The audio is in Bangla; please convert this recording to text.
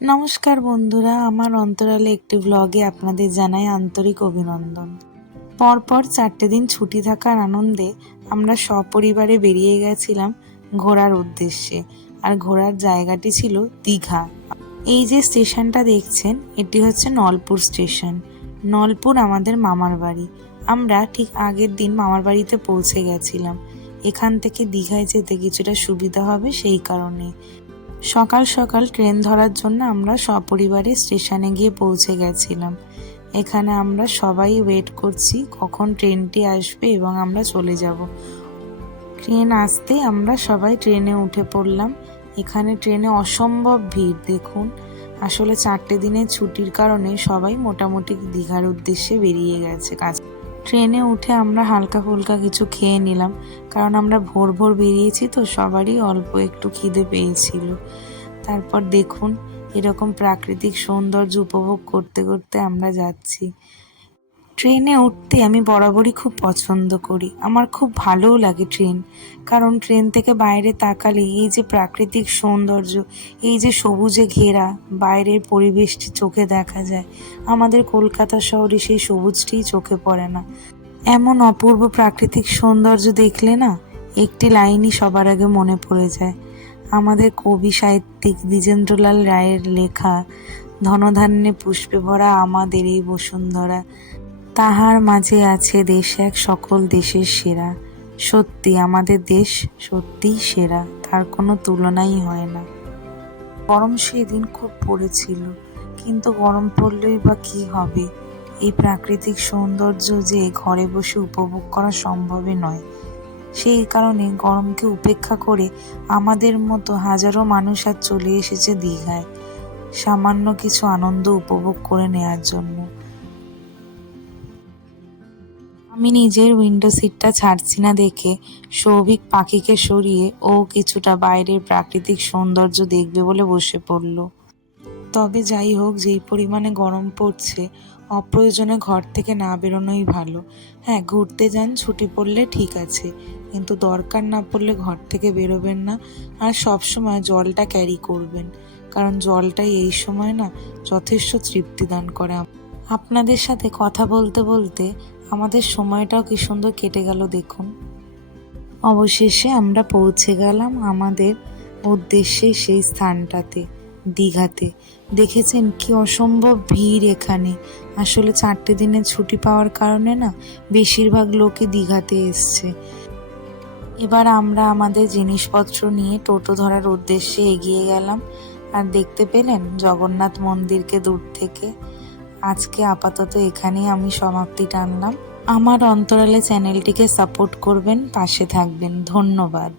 নমস্কার বন্ধুরা, আমার অন্তরালে একটি ব্লগে আপনাদের জানাই আন্তরিক অভিনন্দন। পরপর 4টে দিন ছুটি থাকার আনন্দে আমরা সপরিবারে বেরিয়ে গেছিলাম ঘোরার উদ্দেশ্যে। আর ঘোরার জায়গাটি ছিল দীঘা। এই যে স্টেশনটা দেখছেন, এটি হচ্ছে নলপুর স্টেশন। নলপুর আমাদের মামার বাড়ি। আমরা ঠিক আগের দিন মামার বাড়িতে পৌঁছে গেছিলাম। এখান থেকে দীঘায় যেতে কিছুটা সুবিধা হবে সেই কারণে। সকাল সকাল ট্রেন ধরার জন্য আমরা সপরিবারে স্টেশনে গিয়ে পৌঁছে গেছিলাম। এখানে আমরা সবাই ওয়েট করছি কখন ট্রেনটি আসবে এবং আমরা চলে যাব। ট্রেন আসতে আমরা সবাই ট্রেনে উঠে পড়লাম। এখানে ট্রেনে অসম্ভব ভিড় দেখুন। আসলে 4টে দিনের ছুটির কারণে সবাই মোটামুটি দীঘার উদ্দেশ্যে বেরিয়ে গেছে কাজ। ট্রেনে উঠে আমরা হালকা ফুলকা কিছু খেয়ে নিলাম, কারণ আমরা ভোর ভোর বেরিয়েছি তো সবারই অল্প একটু খিদে পেয়েছিল। তারপর দেখুন এরকম প্রাকৃতিক সৌন্দর্য উপভোগ করতে করতে আমরা যাচ্ছি। ট্রেনে উঠতে আমি বরাবরই খুব পছন্দ করি, আমার খুব ভালোও লাগে ট্রেন। কারণ ট্রেন থেকে বাইরে তাকালে এই যে প্রাকৃতিক সৌন্দর্য, এই যে সবুজে ঘেরা বাইরের পরিবেশটি চোখে দেখা যায়। আমাদের কলকাতা শহরে সেই সবুজটিই চোখে পড়ে না। এমন অপূর্ব প্রাকৃতিক সৌন্দর্য দেখলে না একটি লাইনই সবার আগে মনে পড়ে যায়, আমাদের কবি সাহিত্যিক দ্বিজেন্দ্রলাল রায়ের লেখা, ধনধান্যে পুষ্পে ভরা আমাদের এই বসুন্ধরা, তাহার মাঝে আছে দেশ এক সকল দেশের সেরা। সত্যি আমাদের দেশ সত্যিই সেরা, তার কোনো তুলনাই হয় না। গরম সেদিন খুব পড়েছিল, কিন্তু গরম পড়লেই বা কী হবে, এই প্রাকৃতিক সৌন্দর্য যে ঘরে বসে উপভোগ করা সম্ভবই নয়। সেই কারণে গরমকে উপেক্ষা করে আমাদের মতো হাজারো মানুষ আজ চলে এসেছে দীঘায় সামান্য কিছু আনন্দ উপভোগ করে নেয়ার জন্য। আমি নিজের উইন্ডো সিটটা ছাড়ছি না দেখে সৌভিক পাখিকে সরিয়ে ও কিছুটা বাইরের প্রাকৃতিক সৌন্দর্য দেখবে বলে বসে পড়ল। তবে যাই হোক, যেই পরিমাণে গরম পড়ছে অপ্রয়োজনে ঘর থেকে না বেরোনোই ভালো। হ্যাঁ, ঘুরতে যান ছুটি পড়লে ঠিক আছে, কিন্তু দরকার না পড়লে ঘর থেকে বেরোবেন না। আর সব সময় জলটা ক্যারি করবেন, কারণ জলটাই এই সময় না যথেষ্ট তৃপ্তি দান করে। আপনাদের সাথে কথা বলতে বলতে আমাদের সময়টাও কি সুন্দর কেটে গেল দেখুন। অবশেষে আমরা পৌঁছে গেলাম আমাদের উদ্দেশ্যে, সেই স্থানটাতে, দীঘাতে। দেখেছেন কি অসম্ভব ভিড় এখানে। আসলে 4টে দিনের ছুটি পাওয়ার কারণে না বেশিরভাগ লোকই দীঘাতে এসছে। এবার আমরা আমাদের জিনিসপত্র নিয়ে টোটো ধরার উদ্দেশ্যে এগিয়ে গেলাম। আর দেখতে পেলেন জগন্নাথ মন্দিরকে দূর থেকে। আজকে আপাতত এখানেই আমি সমাপ্তি টানলাম। আমার অন্তরালে চ্যানেলটিকে সাপোর্ট করবেন, পাশে থাকবেন। ধন্যবাদ।